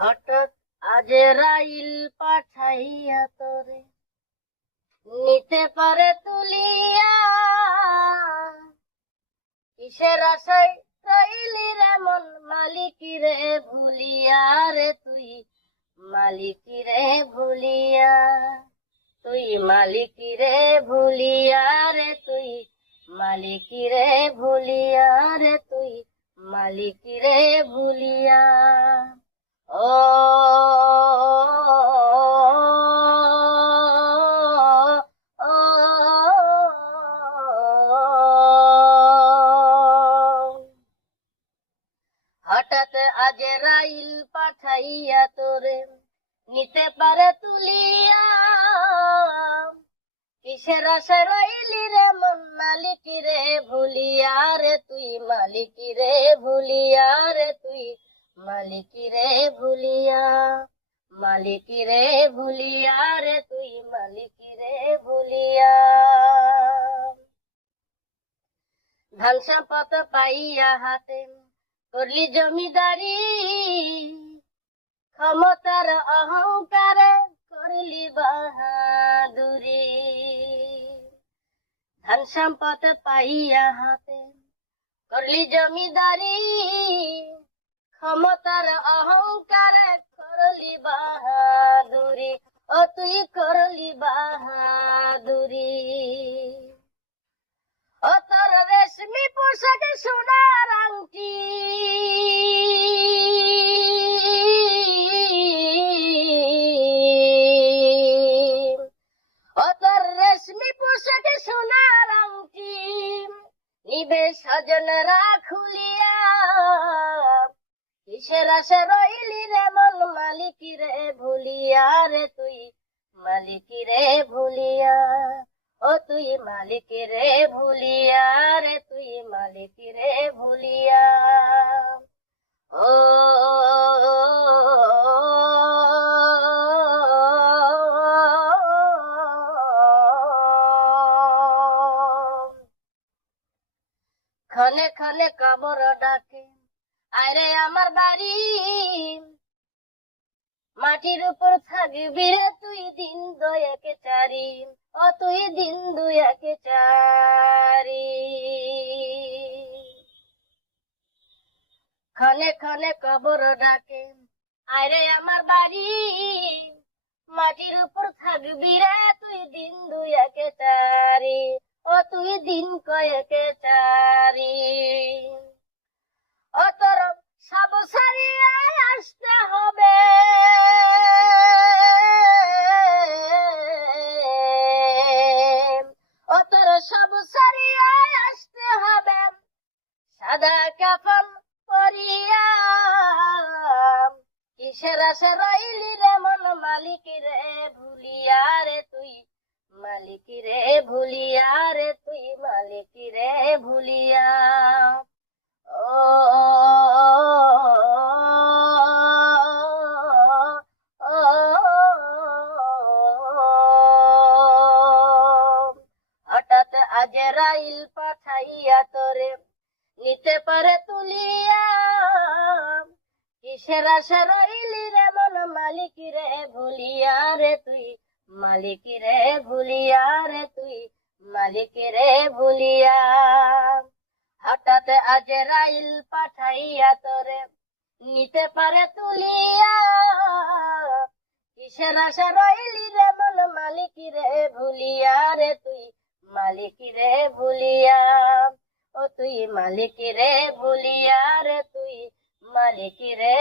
হঠাৎ আজ রাইল পাঠাইয়া তোরে। নিতে পারে তুলিয়া। কিসের আশায় রইলি রে মন মালিকিরে ভুলিয়া রে তুই? মালিকি রে ভুলিয়া। তুই মালিকি রে ভুলিয়া রে তুই? মালিকি রে ভুলিয়া রে তুই? মালিকি রে ভুলিয়া। হঠাৎ আজ রাইল পাঠাইয়া তোরে নিতে পারে তুলিয়া। কিসের আশা রইলি রে মন মালিকি রে ভুলিয়া রে তুই মালিকি রে ভুলিয়া রে তুই মালিকি রে ভুলিয়া মালিকি রে ভুলিয়া রে তুই মালিকি রে ভুলিয়া। ধান সম্পদ পাইয়া হাতে করলি জমিদারি, ক্ষমতার অহংকারে করলি বাহাদুরি। ধন সম্পদ পাইয়া হাতে করলি জমিদারি ক্ষমতার অহংকারে করলি বাহাদুরি ও তুই করলি বাহাদুরি। ও তোর রেশমি পোশাকে সোনার আংটি। ও তোর রেশমি পোশাকে সোনার আংটি, নিবে সজনরা খুলিয়া কিসের আশা রইলি রে মন মালিকি রে ভুলিয়া রে তুই মালিকি রে ভুলিয়া। ও তুই মালিক রে ভুলিয়া রে তুই মালিক রে ভুলিয়া। ও, খনে খনে কবর ডাকে। আরে আমার বাড়ি। মাটির উপর থাকবি রে তুই দিন দয়াকে চারি। ও তুই দিন দুয়াকে চারি। খনে খনে কবর ডাকে, আরে আমার বাড়ি। মাটির উপর থাকবি রে তুই দিন দুয়াকে চারি। ও তুই দিন কয়েকে চারি। ও তোর সব আসতে হবে। ও তোর সব আসতে হবে। সাদা কাফন পরিয়া, কিসের আশা রইলি রে মালিক রে ভুলিয়া রে তুই? মালিক রে ভুলিয়া রে তুই, মালিক রে ভুলিয়া। হঠাৎ আজ রাইল পাঠাইয়া তোরে নিতে পারে তুলিয়া। কিসের আশা রইলি রে মন মালিক ভুলিয়া রে তুই? মালিক ভুলিয়া রে তুই? মালিক রে ভুলিয়া। হঠাৎ আজ রাইল পাঠাইয়া তোরে নিতে পারে তুলিয়া। কিসের আশা রইলি রে মন মালিক রে ভুলিয়া রে তুই মালিক রে ভুলিয়া। ও তুই মালিক রে ভুলিয়া রে তুই মালিক রে